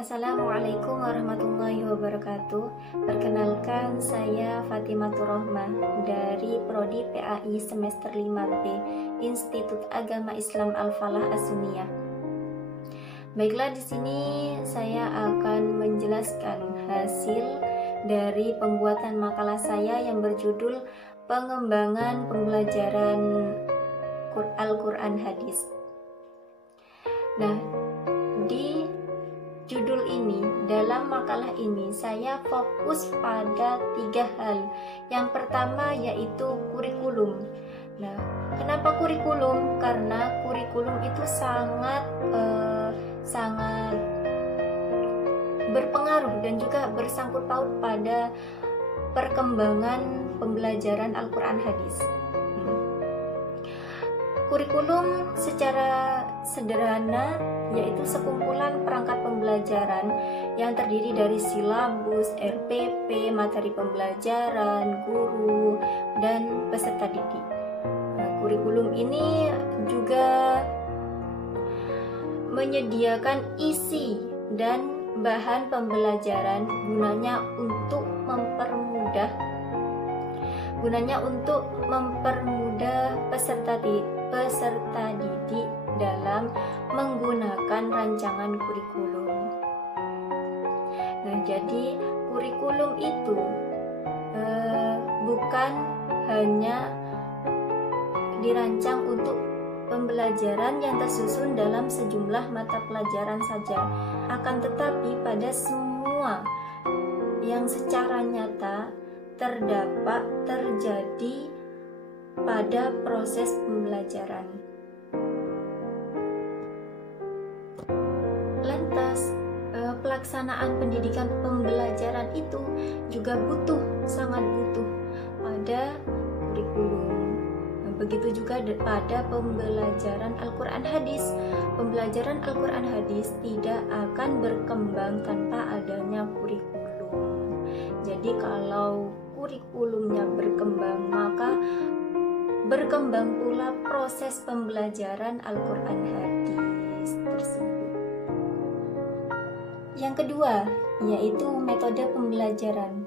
Assalamualaikum warahmatullahi wabarakatuh. Perkenalkan, saya Fatimatur Rohmah dari Prodi PAI semester 5B Institut Agama Islam Al-Falah As-Sunniyah. Baiklah, di sini saya akan menjelaskan hasil dari pembuatan makalah saya yang berjudul Pengembangan Pembelajaran Al-Quran Hadis. Nah, di judul ini, dalam makalah ini saya fokus pada 3 hal. Yang pertama yaitu kurikulum. Nah, kenapa kurikulum? Karena kurikulum itu sangat berpengaruh dan juga bersangkut paut pada perkembangan pembelajaran Al-Quran Hadis. Kurikulum secara sederhana yaitu sekumpulan perangkat pembelajaran yang terdiri dari silabus, RPP, materi pembelajaran, guru, dan peserta didik. Nah, kurikulum ini juga menyediakan isi dan bahan pembelajaran gunanya untuk mempermudah peserta didik dalam menggunakan rancangan kurikulum. Nah, jadi kurikulum itu bukan hanya dirancang untuk pembelajaran yang tersusun dalam sejumlah mata pelajaran saja, akan tetapi pada semua yang secara nyata terjadi pada proses pembelajaran. Lantas, pelaksanaan pendidikan pembelajaran itu juga sangat butuh pada kurikulum. Begitu juga pada pembelajaran Al-Quran Hadis. Pembelajaran Al-Quran Hadis tidak akan berkembang tanpa adanya kurikulum. Jadi kalau kurikulumnya berkembang, maka berkembang pula proses pembelajaran Al-Quran Hadis tersebut. Yang kedua, yaitu metode pembelajaran.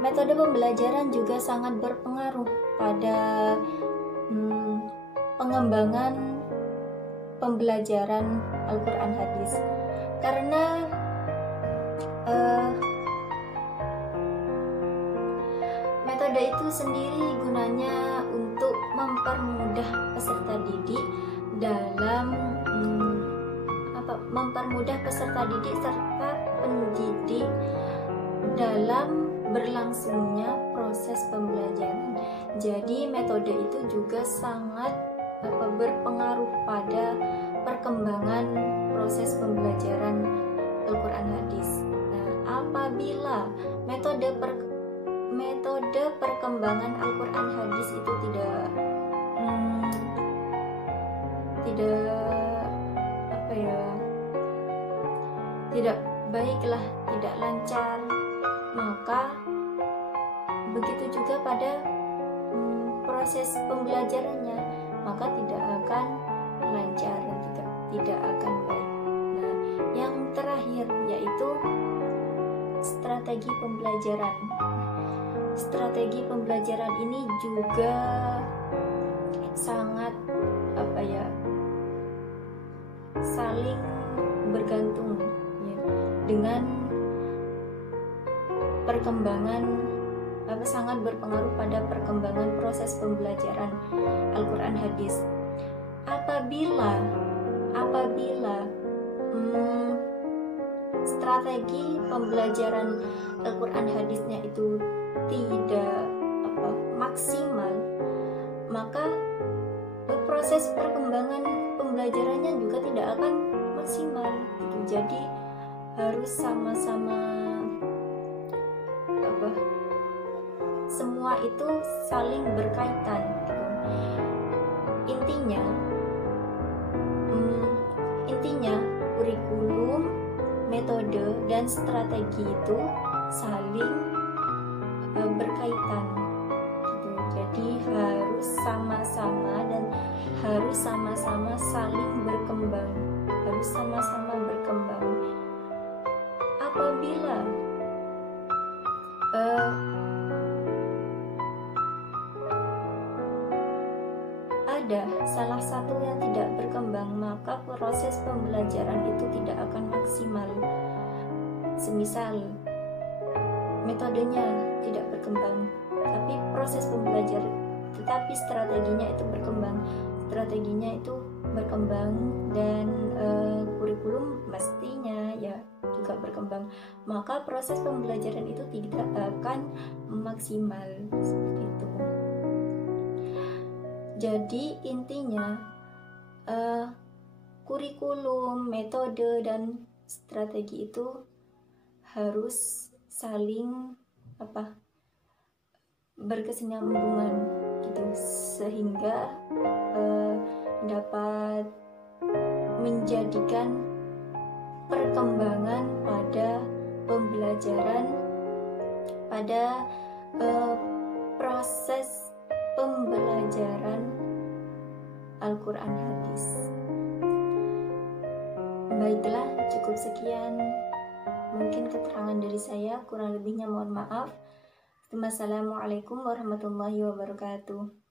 Metode pembelajaran juga sangat berpengaruh pada pengembangan pembelajaran Al-Quran Hadis. Karena metode itu sendiri gunanya untuk mempermudah peserta didik serta pendidik dalam berlangsungnya proses pembelajaran. Jadi metode itu juga sangat berpengaruh pada perkembangan proses pembelajaran Al-Quran Hadis. Nah, apabila metode perkembangan Al-Quran Hadis itu tidak baiklah, tidak lancar, maka begitu juga pada proses pembelajarannya, maka tidak akan lancar, tidak akan baik. Nah, yang terakhir yaitu strategi pembelajaran. Strategi pembelajaran ini juga sangat saling bergantung dengan perkembangan, sangat berpengaruh pada perkembangan proses pembelajaran Al-Quran Hadis. Apabila strategi pembelajaran Al-Quran Hadisnya itu tidak maksimal, maka proses perkembangan pembelajarannya juga tidak akan maksimal gitu. Jadi harus sama-sama semua itu saling berkaitan gitu. Intinya kurikulum, metode, dan strategi itu saling berkaitan gitu. Jadi harus sama-sama dan harus sama-sama saling berkembang, harus sama-sama berkembang. apabila ada salah satu yang tidak berkembang, maka proses pembelajaran itu tidak akan maksimal. Semisal metodenya tidak berkembang, tapi proses pembelajaran, tetapi strateginya itu berkembang, dan kurikulum mestinya ya juga berkembang, maka proses pembelajaran itu tidak akan maksimal. Seperti itu. Jadi intinya kurikulum, metode, dan strategi itu harus saling berkesinambungan gitu, sehingga dapat menjadikan perkembangan pada pembelajaran, pada proses pembelajaran Al-Quran Hadis. Baiklah, cukup sekian mungkin keterangan dari saya, kurang lebihnya mohon maaf. Wassalamualaikum warahmatullahi wabarakatuh.